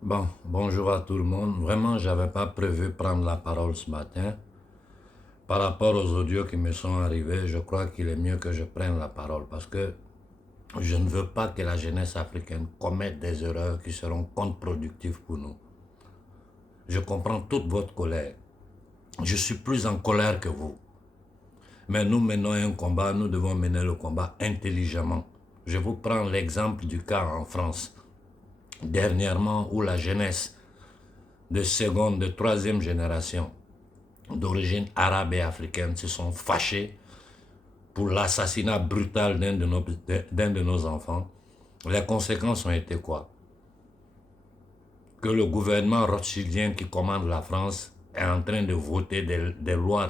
Bon, bonjour à tout le monde. Vraiment, j'avais pas prévu prendre la parole ce matin. Par rapport aux audios qui me sont arrivés, je crois qu'il est mieux que je prenne la parole parce que je ne veux pas que la jeunesse africaine commette des erreurs qui seront contre-productives pour nous. Je comprends toute votre colère. Je suis plus en colère que vous. Mais nous menons un combat, nous devons mener le combat intelligemment. Je vous prends l'exemple du cas en France. Dernièrement, où la jeunesse de seconde, de troisième génération d'origine arabe et africaine se sont fâchés pour l'assassinat brutal d'un de nos enfants. Les conséquences ont été quoi? Que le gouvernement rothschildien qui commande la France est en train de voter des lois.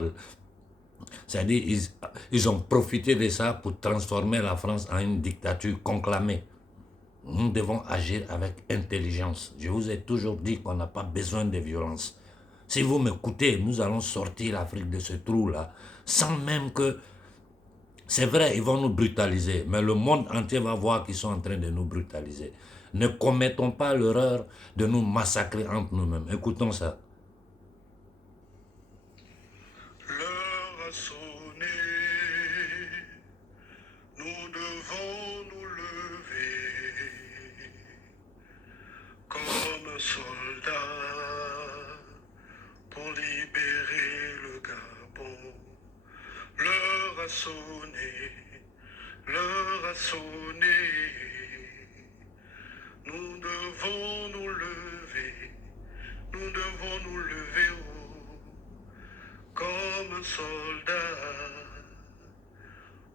C'est-à-dire ils ont profité de ça pour transformer la France en une dictature conclamée. Nous devons agir avec intelligence. Je vous ai toujours dit qu'on n'a pas besoin de violence. Si vous m'écoutez, nous allons sortir l'Afrique de ce trou-là, sans même que... C'est vrai, ils vont nous brutaliser, mais le monde entier va voir qu'ils sont en train de nous brutaliser. Ne commettons pas l'erreur de nous massacrer entre nous-mêmes. Écoutons ça. L'heure a sonné, nous devons nous lever comme soldats pour libérer le Gabon. L'heure a sonné, l'heure a sonné, nous devons nous lever, nous devons nous lever comme un soldat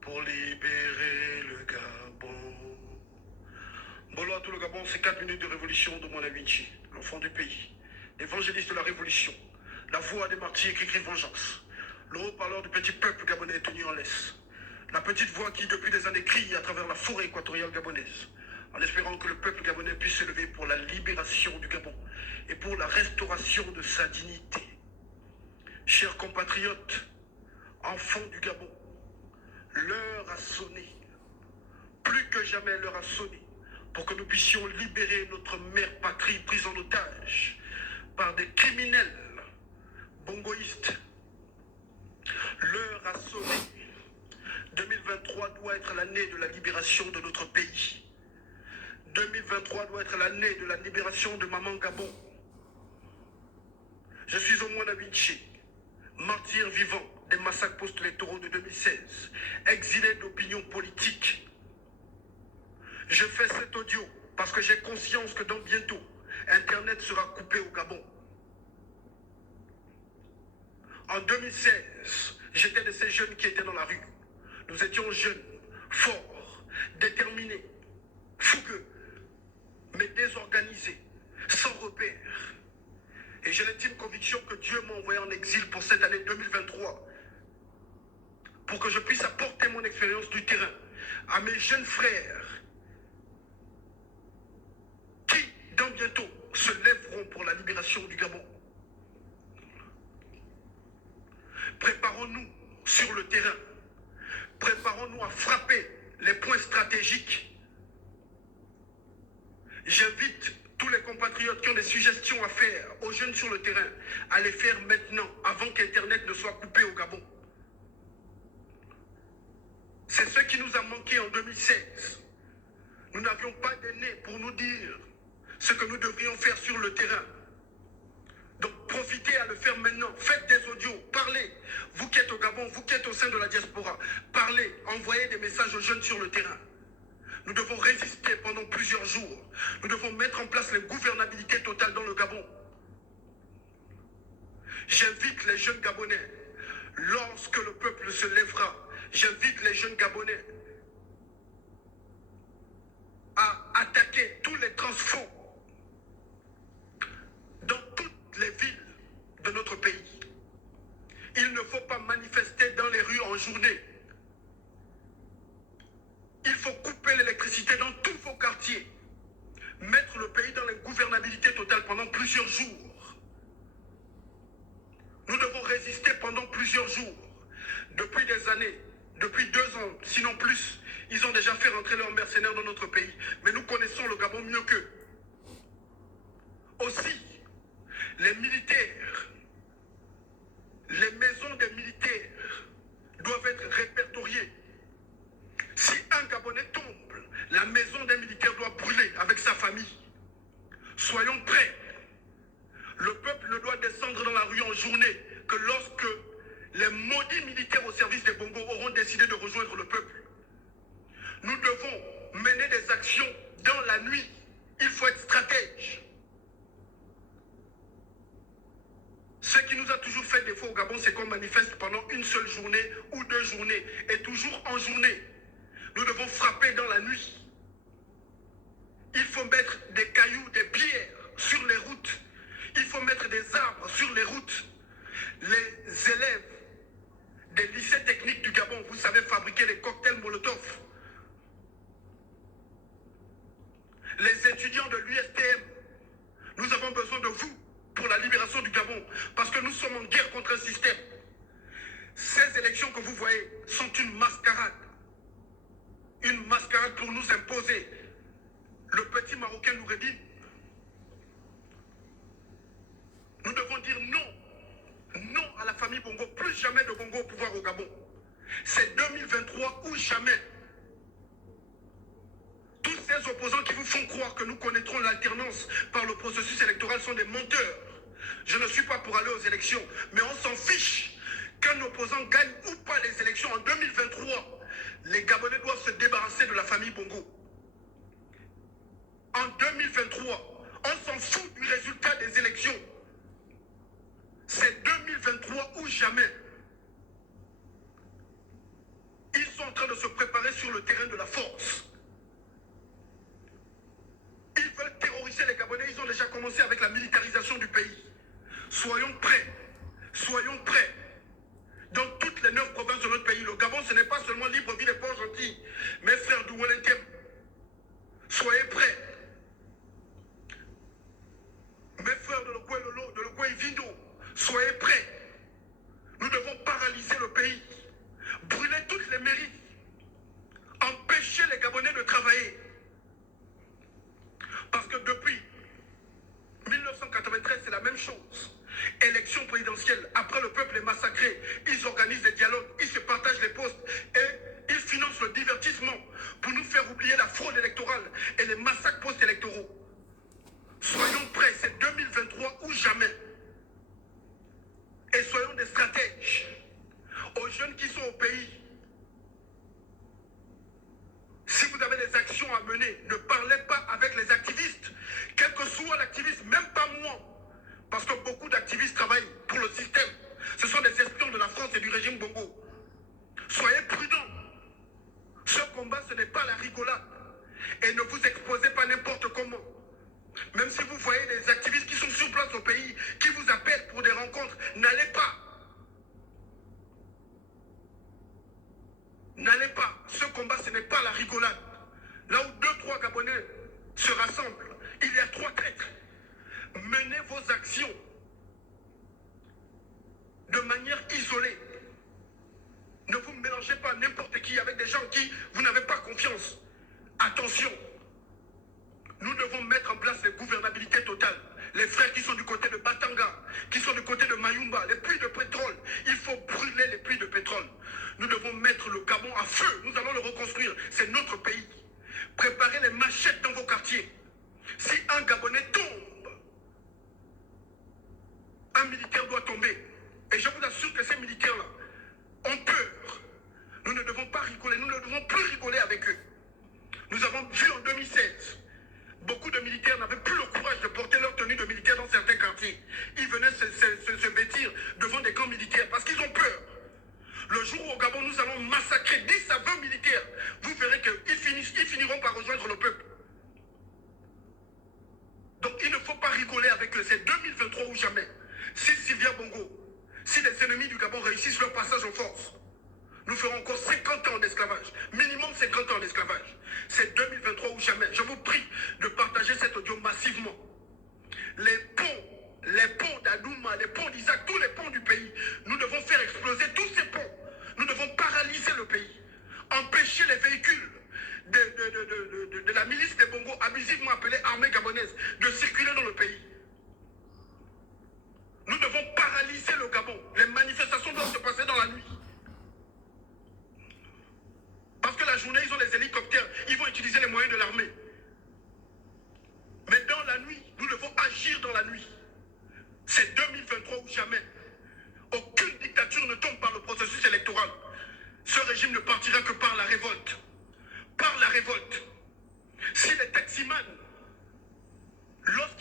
pour libérer le Gabon. Bolo à tout le Gabon, c'est 4 minutes de révolution de Mwana Vinci, l'enfant du pays, l'évangéliste de la révolution, la voix des martyrs qui crie vengeance, le haut-parleur du petit peuple gabonais tenu en laisse, la petite voix qui depuis des années crie à travers la forêt équatoriale gabonaise, en espérant que le peuple gabonais puisse se lever pour la libération du Gabon et pour la restauration de sa dignité. Chers compatriotes, enfants du Gabon, l'heure a sonné. Plus que jamais l'heure a sonné pour que nous puissions libérer notre mère patrie prise en otage par des criminels bongoïstes. L'heure a sonné. 2023 doit être l'année de la libération de notre pays. 2023 doit être l'année de la libération de Maman Gabon. Je suis au Mwana Vinci, martyr vivant des massacres post-électoraux de 2016, exilé d'opinion politique. Je fais cet audio parce que j'ai conscience que dans bientôt, Internet sera coupé au Gabon. En 2016, j'étais de ces jeunes qui étaient dans la rue. Nous étions jeunes, forts, déterminés, fougueux, mais désorganisés, sans repères. Et j'ai l'intime conviction que Dieu m'a envoyé en exil pour cette année 2023, pour que je puisse apporter mon expérience du terrain à mes jeunes frères qui, dans bientôt, se lèveront pour la libération du Gabon. Préparons-nous sur le terrain. Préparons-nous à frapper les points stratégiques. J'invite tous les compatriotes qui ont des suggestions à faire aux jeunes sur le terrain à les faire maintenant, avant qu'Internet ne soit coupé au Gabon. C'est ce qui nous a manqué en 2016. Nous n'avions pas d'aînés pour nous dire ce que nous devrions faire sur le terrain. Donc profitez à le faire maintenant. Faites des audios, parlez. Vous qui êtes au Gabon, vous qui êtes au sein de la diaspora, parlez, envoyez des messages aux jeunes sur le terrain. Nous devons résister pendant plusieurs jours. Nous devons mettre en place les gouvernabilités totales dans le Gabon. J'invite les jeunes Gabonais, lorsque le peuple se lèvera, j'invite les jeunes Gabonais à attaquer tous les transfonds dans toutes les villes de notre pays. Il ne faut pas manifester dans les rues en journée. Il faut couper l'électricité dans tous vos quartiers. Mettre le pays dans l'ingouvernabilité totale pendant plusieurs jours. Nous devons résister pendant plusieurs jours. Depuis des années, depuis 2 ans, sinon plus, ils ont déjà fait rentrer leurs mercenaires dans notre pays. Mais nous connaissons le Gabon mieux qu'eux. c'est qu'on manifeste pendant une seule journée ou 2 journées, et toujours en journée. Nous devons frapper dans la nuit. Il faut mettre des cailloux, des pierres sur les routes. Il faut mettre des arbres sur les routes. Les élèves des lycées techniques du Gabon, vous savez fabriquer des cocktails Molotov. Les étudiants de l'USTM, nous avons besoin de vous pour la libération du Gabon, parce que nous sommes en guerre contre un système. Ces élections que vous voyez sont une mascarade. Une mascarade pour nous imposer. Le petit Marocain nous redit, nous devons dire non. Non à la famille Bongo. Plus jamais de Bongo au pouvoir au Gabon. C'est 2023 ou jamais. Tous ces opposants qui vous font croire que nous connaîtrons l'alternance par le processus électoral sont des menteurs. Je ne suis pas pour aller aux élections, mais on s'en fiche. Qu'un opposant gagne ou pas les élections en 2023, les Gabonais doivent se débarrasser de la famille Bongo. En 2023, on s'en fout du résultat des élections. C'est 2023 ou jamais. Ils sont en train de se préparer sur le terrain de la force. Ils veulent terroriser les Gabonais. Ils ont déjà commencé avec la militarisation du pays. Soyons prêts. Soyons prêts. Dans toutes les 9 provinces de notre pays, le Gabon, ce n'est pas seulement Libreville et Port-Gentil. Mes frères d'Ouellentem, soyez prêts. Mes frères de l'Oguelolo, de l'Oguevindo, soyez prêts. Nous devons paralyser le pays. Brûler toutes les mairies. Empêcher les Gabonais de travailler. Parce que depuis 1993, c'est la même chose. Élection présidentielle, après le peuple est massacré, ils organisent des dialogues, ils se partagent les postes et ils financent le divertissement pour nous faire oublier la fraude électorale et les massacres post-électoraux. Soyons prêts, c'est 2023 ou jamais. Et soyons des stratèges. Aux jeunes qui sont au pays, si vous avez des actions à mener, ne parlez pas avec les activistes, quel que soit l'activiste, même pas moi. Parce que beaucoup d'activistes travaillent pour le système. Ce sont des espions de la France et du régime Bongo. Soyez prudents. Ce combat, ce n'est pas la rigolade. Et ne vous exposez pas n'importe comment. Même si vous voyez des activistes qui sont sur place au pays, qui vous appellent pour des rencontres, n'allez pas. N'allez pas. Ce combat, ce n'est pas la rigolade. Là où 2-3 Gabonais se rassemblent, il y a 3 traîtres. Menez vos actions de manière isolée. Ne vous mélangez pas n'importe qui avec des gens qui vous n'avez pas confiance. Attention, nous devons mettre en place les gouvernabilités totales. Les frères qui sont du côté de Batanga, qui sont du côté de Mayumba, les puits de pétrole, il faut brûler les puits de pétrole. Nous devons mettre le Gabon à feu, nous allons le reconstruire, c'est notre pays. Préparez les machettes dans vos quartiers. Si un Gabonais tombe, un militaire doit tomber. Et je vous assure que ces militaires-là ont peur. Nous ne devons pas rigoler, nous ne devons plus rigoler avec eux. Nous avons vu en 2016, beaucoup de militaires n'avaient plus le courage de porter leur tenue de militaire dans certains quartiers. Ils venaient se vêtir devant des camps militaires parce qu'ils ont peur. Le jour où au Gabon, nous allons massacrer 10 à 20 militaires, vous verrez qu'ils finiront par rejoindre le peuple. Donc il ne faut pas rigoler avec eux, c'est 2023 ou jamais. Si Sylvia Bongo, si les ennemis du Gabon réussissent leur passage en force, nous ferons encore 50 ans d'esclavage, minimum 50 ans d'esclavage. C'est 2023 ou jamais. Je vous prie de partager cet audio massivement. Les ponts d'Adouma, les ponts d'Isaac, tous les ponts du pays, nous devons faire exploser tous ces ponts. Nous devons paralyser le pays, empêcher les véhicules de la milice des Bongo, abusivement appelée armée gabonaise, de circuler dans le pays. Nous devons paralyser le Gabon. Les manifestations doivent se passer dans la nuit. Parce que la journée, ils ont les hélicoptères, ils vont utiliser les moyens de l'armée. Mais dans la nuit, nous devons agir dans la nuit. C'est 2023 ou jamais. Aucune dictature ne tombe par le processus électoral. Ce régime ne partira que par la révolte. Par la révolte. Si les taximans, lorsque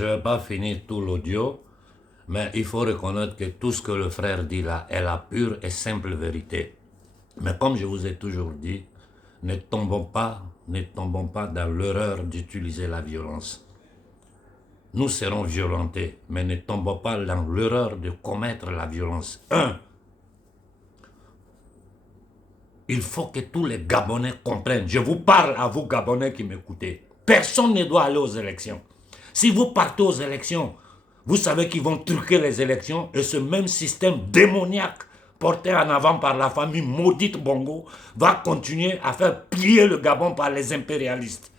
je ne vais pas finir tout l'audio, mais il faut reconnaître que tout ce que le frère dit là est la pure et simple vérité. Mais comme je vous ai toujours dit, ne tombons pas dans l'erreur d'utiliser la violence. Nous serons violentés, mais ne tombons pas dans l'erreur de commettre la violence. Il faut que tous les Gabonais comprennent. Je vous parle à vous Gabonais qui m'écoutez. Personne ne doit aller aux élections. Si vous partez aux élections, vous savez qu'ils vont truquer les élections et ce même système démoniaque porté en avant par la famille maudite Bongo va continuer à faire plier le Gabon par les impérialistes.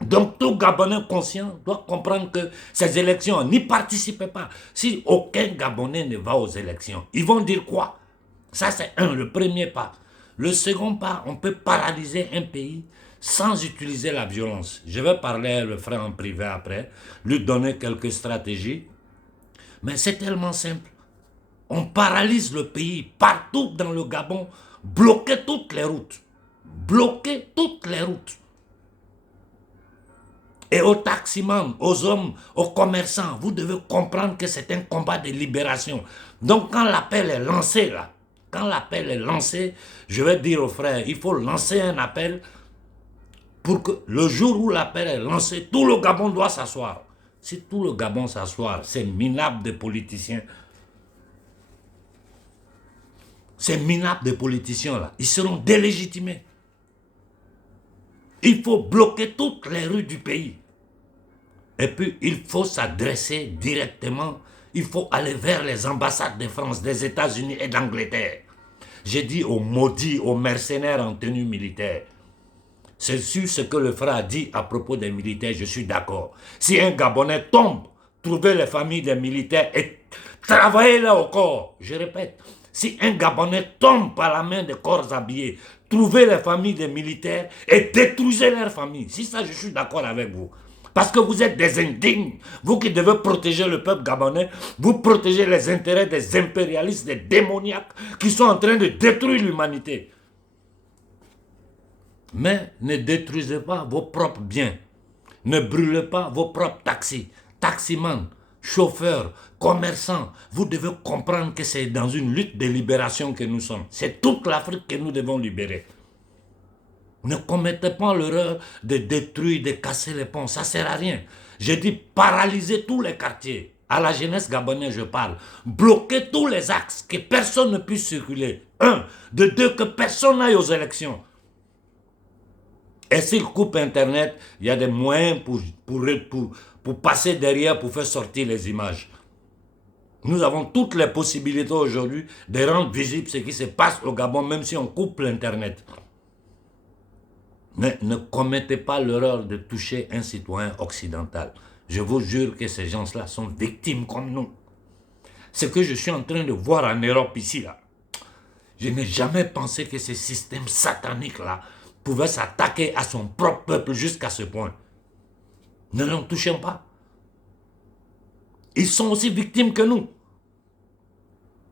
Donc tout Gabonais conscient doit comprendre que ces élections, n'y participez pas. Si aucun Gabonais ne va aux élections, ils vont dire quoi? Ça c'est le premier pas. Le second pas, on peut paralyser un pays sans utiliser la violence. Je vais parler à le frère en privé après, lui donner quelques stratégies. Mais c'est tellement simple. On paralyse le pays partout dans le Gabon, bloquer toutes les routes. Bloquer toutes les routes. Et aux taximans, aux hommes, aux commerçants, vous devez comprendre que c'est un combat de libération. Donc quand l'appel est lancé là, je vais dire aux frères, il faut lancer un appel pour que le jour où l'appel est lancé, tout le Gabon doit s'asseoir. Si tout le Gabon s'asseoir, c'est minable des politiciens. Ces minables des politiciens là, ils seront délégitimés. Il faut bloquer toutes les rues du pays. Et puis, il faut s'adresser directement. Il faut aller vers les ambassades de France, des États-Unis et d'Angleterre. J'ai dit aux maudits, aux mercenaires en tenue militaire. C'est sur ce que le frère a dit à propos des militaires, je suis d'accord. Si un Gabonais tombe, trouvez les familles des militaires et travaillez-les au corps. Je répète, si un Gabonais tombe par la main des corps habillés, trouvez les familles des militaires et détruisez leurs familles. Si ça, je suis d'accord avec vous. Parce que vous êtes des indignes. Vous qui devez protéger le peuple gabonais, vous protégez les intérêts des impérialistes, des démoniaques qui sont en train de détruire l'humanité. Mais ne détruisez pas vos propres biens. Ne brûlez pas vos propres taxis. Taximans, chauffeurs, commerçants, vous devez comprendre que c'est dans une lutte de libération que nous sommes. C'est toute l'Afrique que nous devons libérer. Ne commettez pas l'erreur de détruire, de casser les ponts. Ça ne sert à rien. J'ai dit paralyser tous les quartiers. À la jeunesse gabonaise, je parle. Bloquer tous les axes, que personne ne puisse circuler. De deux, que personne n'aille aux élections. Et s'il coupe Internet, il y a des moyens pour passer derrière, pour faire sortir les images. Nous avons toutes les possibilités aujourd'hui de rendre visible ce qui se passe au Gabon, même si on coupe l'Internet. Mais ne commettez pas l'erreur de toucher un citoyen occidental. Je vous jure que ces gens-là sont victimes comme nous. Ce que je suis en train de voir en Europe ici, là, je n'ai jamais pensé que ce système satanique-là pouvait s'attaquer à son propre peuple jusqu'à ce point. Ne l'en touchez pas. Ils sont aussi victimes que nous.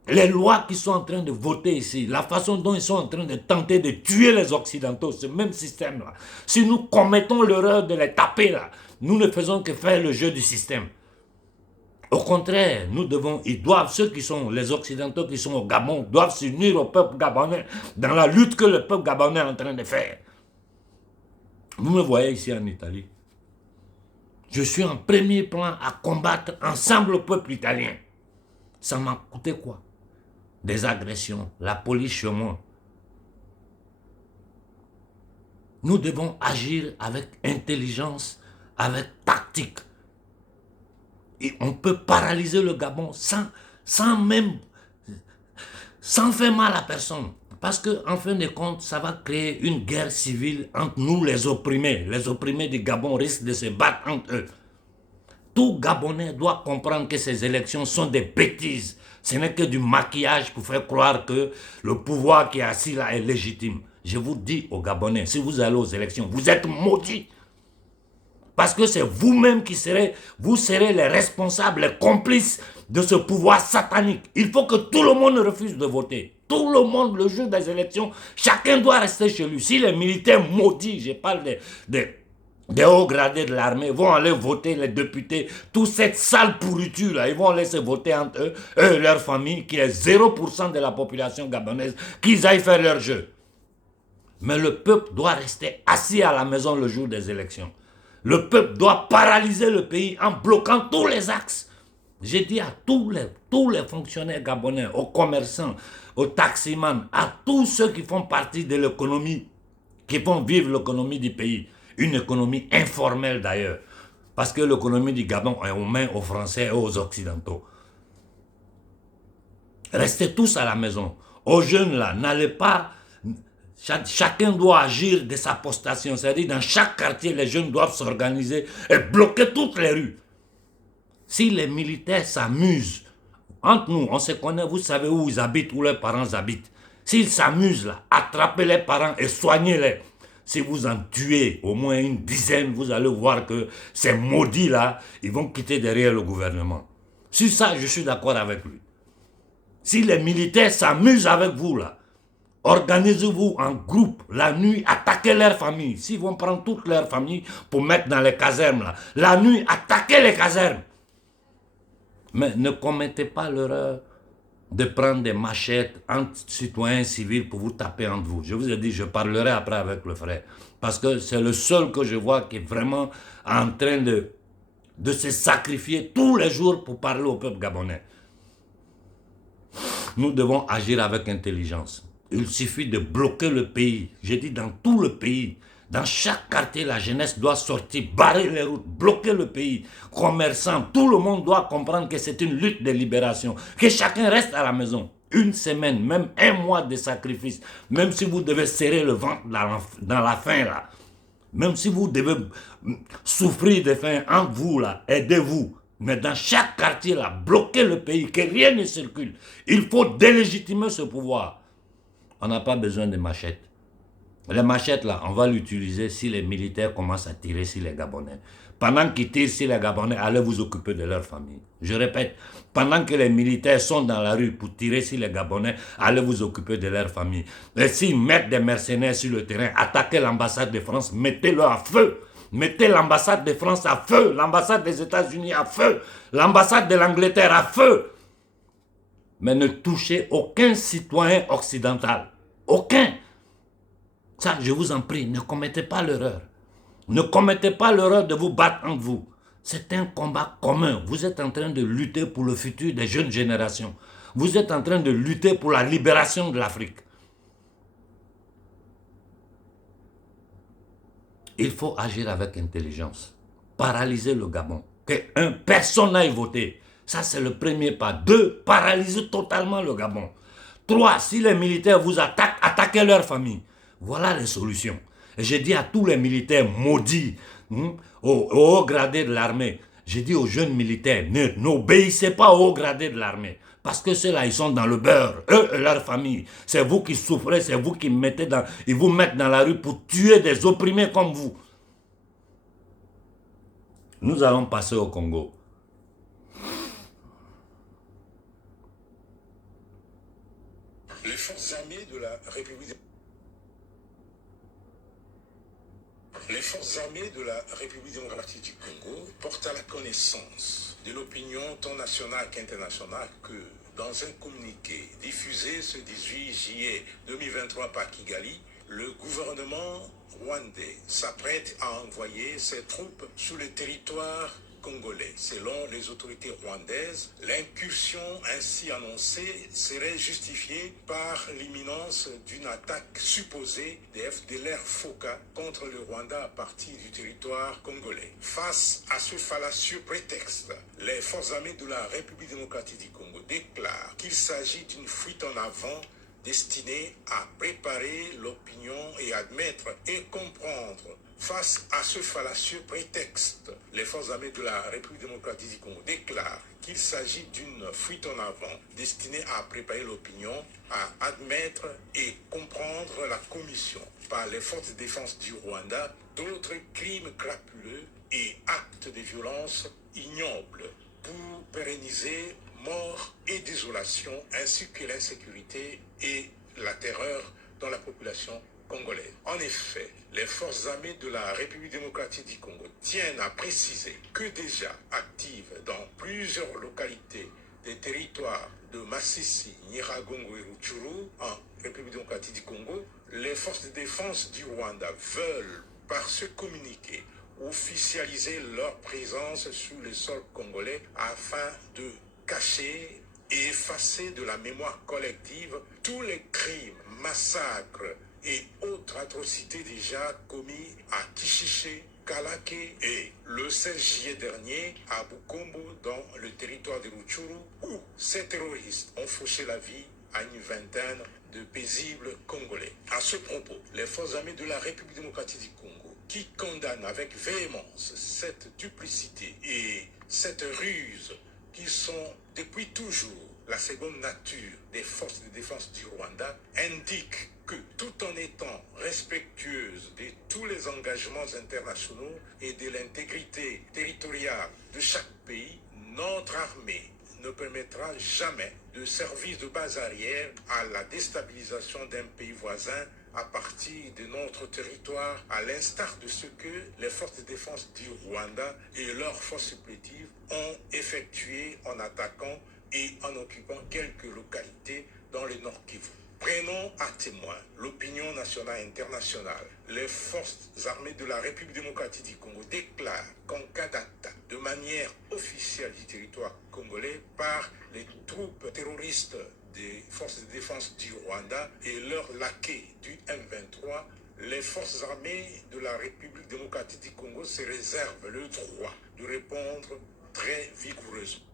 Les lois qui sont en train de voter ici, la façon dont ils sont en train de tenter de tuer les Occidentaux, ce même système-là. Si nous commettons l'erreur de les taper là, nous ne faisons que faire le jeu du système. Au contraire, ceux qui sont les Occidentaux qui sont au Gabon, doivent s'unir au peuple gabonais dans la lutte que le peuple gabonais est en train de faire. Vous me voyez ici en Italie. Je suis en premier plan à combattre ensemble le peuple italien. Ça m'a coûté quoi? Des agressions, la police chez moi. Nous devons agir avec intelligence, avec tactique. Et on peut paralyser le Gabon sans faire mal à personne. Parce qu'en fin de compte, ça va créer une guerre civile entre nous les opprimés. Les opprimés du Gabon risquent de se battre entre eux. Tout Gabonais doit comprendre que ces élections sont des bêtises. Ce n'est que du maquillage pour faire croire que le pouvoir qui est assis là est légitime. Je vous dis aux Gabonais, si vous allez aux élections, vous êtes maudits. Parce que c'est vous-même vous serez les responsables, les complices de ce pouvoir satanique. Il faut que tout le monde refuse de voter. Tout le monde, le jour des élections, chacun doit rester chez lui. Si les militaires maudits, je parle des hauts gradés de l'armée vont aller voter les députés, toute cette sale pourriture là, ils vont laisser voter entre eux, eux et leur famille, qui est 0% de la population gabonaise, qu'ils aillent faire leur jeu. Mais le peuple doit rester assis à la maison le jour des élections. Le peuple doit paralyser le pays en bloquant tous les axes. J'ai dit à tous les fonctionnaires gabonais, aux commerçants, aux taximans, à tous ceux qui font partie de l'économie, qui font vivre l'économie du pays, une économie informelle d'ailleurs, parce que l'économie du Gabon est aux mains aux Français et aux Occidentaux. Restez tous à la maison. Aux jeunes là, n'allez pas... Chacun doit agir de sa postation. C'est-à-dire, dans chaque quartier, les jeunes doivent s'organiser et bloquer toutes les rues. Si les militaires s'amusent, entre nous, on se connaît, vous savez où ils habitent, où leurs parents habitent. S'ils s'amusent là, attrapez les parents et soignez-les. Si vous en tuez au moins une dizaine, vous allez voir que ces maudits là, ils vont quitter derrière le gouvernement. Sur ça, je suis d'accord avec lui. Si les militaires s'amusent avec vous là, organisez-vous en groupe, la nuit, attaquez leurs familles. S'ils vont prendre toutes leurs familles pour mettre dans les casernes là, la nuit, attaquez les casernes. Mais ne commettez pas l'erreur de prendre des machettes entre citoyens civils pour vous taper entre vous. Je vous ai dit, je parlerai après avec le frère. Parce que c'est le seul que je vois qui est vraiment en train de se sacrifier tous les jours pour parler au peuple gabonais. Nous devons agir avec intelligence. Il suffit de bloquer le pays. J'ai dit dans tout le pays. Dans chaque quartier, la jeunesse doit sortir, barrer les routes, bloquer le pays. Commerçants, tout le monde doit comprendre que c'est une lutte de libération. Que chacun reste à la maison. Une semaine, même un mois de sacrifice. Même si vous devez serrer le ventre dans la faim, là. Même si vous devez souffrir de faim entre vous, là, aidez-vous. Mais dans chaque quartier, là, bloquez le pays, que rien ne circule. Il faut délégitimer ce pouvoir. On n'a pas besoin de machettes. Les machettes, là, on va l'utiliser si les militaires commencent à tirer sur les Gabonais. Pendant qu'ils tirent sur les Gabonais, allez vous occuper de leur famille. Je répète, pendant que les militaires sont dans la rue pour tirer sur les Gabonais, allez vous occuper de leur famille. Et s'ils mettent des mercenaires sur le terrain, attaquez l'ambassade de France, mettez-le à feu. Mettez l'ambassade de France à feu, l'ambassade des États-Unis à feu, l'ambassade de l'Angleterre à feu. Mais ne touchez aucun citoyen occidental. Aucun. Ça, je vous en prie, ne commettez pas l'erreur. Ne commettez pas l'erreur de vous battre entre vous. C'est un combat commun. Vous êtes en train de lutter pour le futur des jeunes générations. Vous êtes en train de lutter pour la libération de l'Afrique. Il faut agir avec intelligence. Paralyser le Gabon. Que personne n'aille voter. Ça, c'est le premier pas. 2, paralyser totalement le Gabon. 3, si les militaires vous attaquent, attaquez leur famille. Voilà les solutions. Et j'ai dit à tous les militaires maudits, aux hauts gradés de l'armée, j'ai dit aux jeunes militaires, n'obéissez pas aux hauts gradés de l'armée. Parce que ceux-là, ils sont dans le beurre, eux et leur famille. C'est vous qui souffrez, c'est vous qui ils vous mettent dans la rue pour tuer des opprimés comme vous. Nous allons passer au Congo. Les forces armées de la République démocratique du Congo portent à la connaissance de l'opinion tant nationale qu'internationale que, dans un communiqué diffusé ce 18 juillet 2023 par Kigali, le gouvernement rwandais s'apprête à envoyer ses troupes sur le territoire congolais. Selon les autorités rwandaises, l'incursion ainsi annoncée serait justifiée par l'imminence d'une attaque supposée des FDLR FOCA contre le Rwanda à partir du territoire congolais. Face à ce fallacieux prétexte, les forces armées de la République démocratique du Congo déclarent qu'il s'agit d'une fuite en avant destinée à préparer l'opinion et admettre et comprendre. Face à ce fallacieux prétexte, les forces armées de la République démocratique du Congo déclarent qu'il s'agit d'une fuite en avant destinée à préparer l'opinion, à admettre et comprendre la commission par les forces de défense du Rwanda d'autres crimes crapuleux et actes de violence ignobles pour pérenniser mort et désolation ainsi que l'insécurité et la terreur dans la population congolaises. En effet, les forces armées de la République démocratique du Congo tiennent à préciser que déjà actives dans plusieurs localités des territoires de Massissi, Nyiragongo et Rutshuru en République démocratique du Congo, les forces de défense du Rwanda veulent, par ce communiqué, officialiser leur présence sur le sol congolais afin de cacher et effacer de la mémoire collective tous les crimes, massacres et autres atrocités déjà commis à Kishiché, Kalake et le 16 juillet dernier à Bukombo dans le territoire de Rutshuru où ces terroristes ont fauché la vie à une vingtaine de paisibles Congolais. À ce propos, les forces armées de la République démocratique du Congo, qui condamnent avec véhémence cette duplicité et cette ruse qui sont depuis toujours la seconde nature des forces de défense du Rwanda, indiquent que tout en étant respectueuse de tous les engagements internationaux et de l'intégrité territoriale de chaque pays, notre armée ne permettra jamais de servir de base arrière à la déstabilisation d'un pays voisin à partir de notre territoire, à l'instar de ce que les forces de défense du Rwanda et leurs forces supplétives ont effectué en attaquant et en occupant quelques localités dans le Nord Kivu. Prenons à témoin l'opinion nationale et internationale. Les forces armées de la République démocratique du Congo déclarent qu'en cas d'attaque de manière officielle du territoire congolais par les troupes terroristes des forces de défense du Rwanda et leurs laquais du M23, les forces armées de la République démocratique du Congo se réservent le droit de répondre très vigoureusement.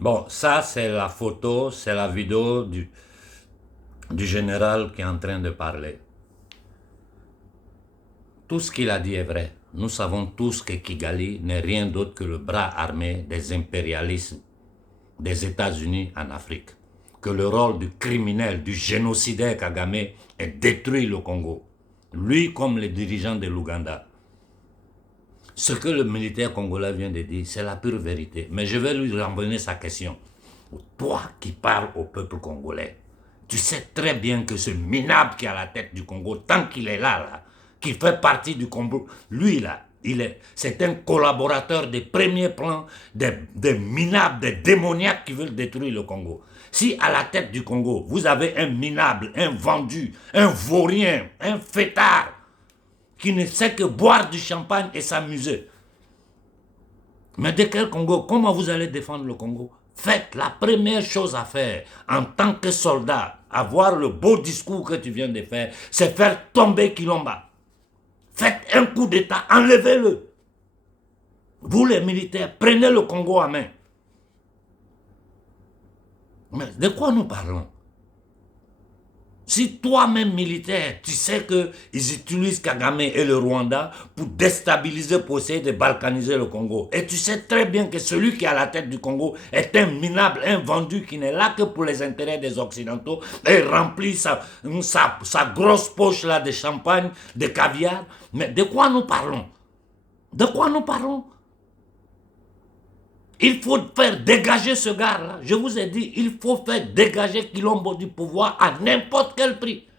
Bon, ça c'est la photo, c'est la vidéo du général qui est en train de parler. Tout ce qu'il a dit est vrai. Nous savons tous que Kigali n'est rien d'autre que le bras armé des impérialismes des États-Unis en Afrique. Que le rôle du criminel, du génocidaire Kagame est détruit le Congo. Lui comme les dirigeants de l'Ouganda. Ce que le militaire congolais vient de dire, c'est la pure vérité. Mais je vais lui renvoyer sa question. Toi qui parles au peuple congolais, tu sais très bien que ce minable qui est à la tête du Congo, tant qu'il est là, qui fait partie du Congo, lui là, c'est un collaborateur des premiers plans, des minables, des démoniaques qui veulent détruire le Congo. Si à la tête du Congo, vous avez un minable, un vendu, un vaurien, un fêtard, qui ne sait que boire du champagne et s'amuser. Mais de quel Congo? Comment vous allez défendre le Congo? Faites la première chose à faire en tant que soldat, avoir le beau discours que tu viens de faire, c'est faire tomber Kilomba. Faites un coup d'État, enlevez-le. Vous les militaires, prenez le Congo en main. Mais de quoi nous parlons? Si toi-même militaire, tu sais qu'ils utilisent Kagame et le Rwanda pour déstabiliser, pour essayer de balkaniser le Congo, et tu sais très bien que celui qui est à la tête du Congo est un minable, un vendu qui n'est là que pour les intérêts des Occidentaux et remplit sa grosse poche là de champagne, de caviar, mais de quoi nous parlons? De quoi nous parlons? Il faut faire dégager ce gars-là. Je vous ai dit, il faut faire dégager Kilombo du pouvoir à n'importe quel prix.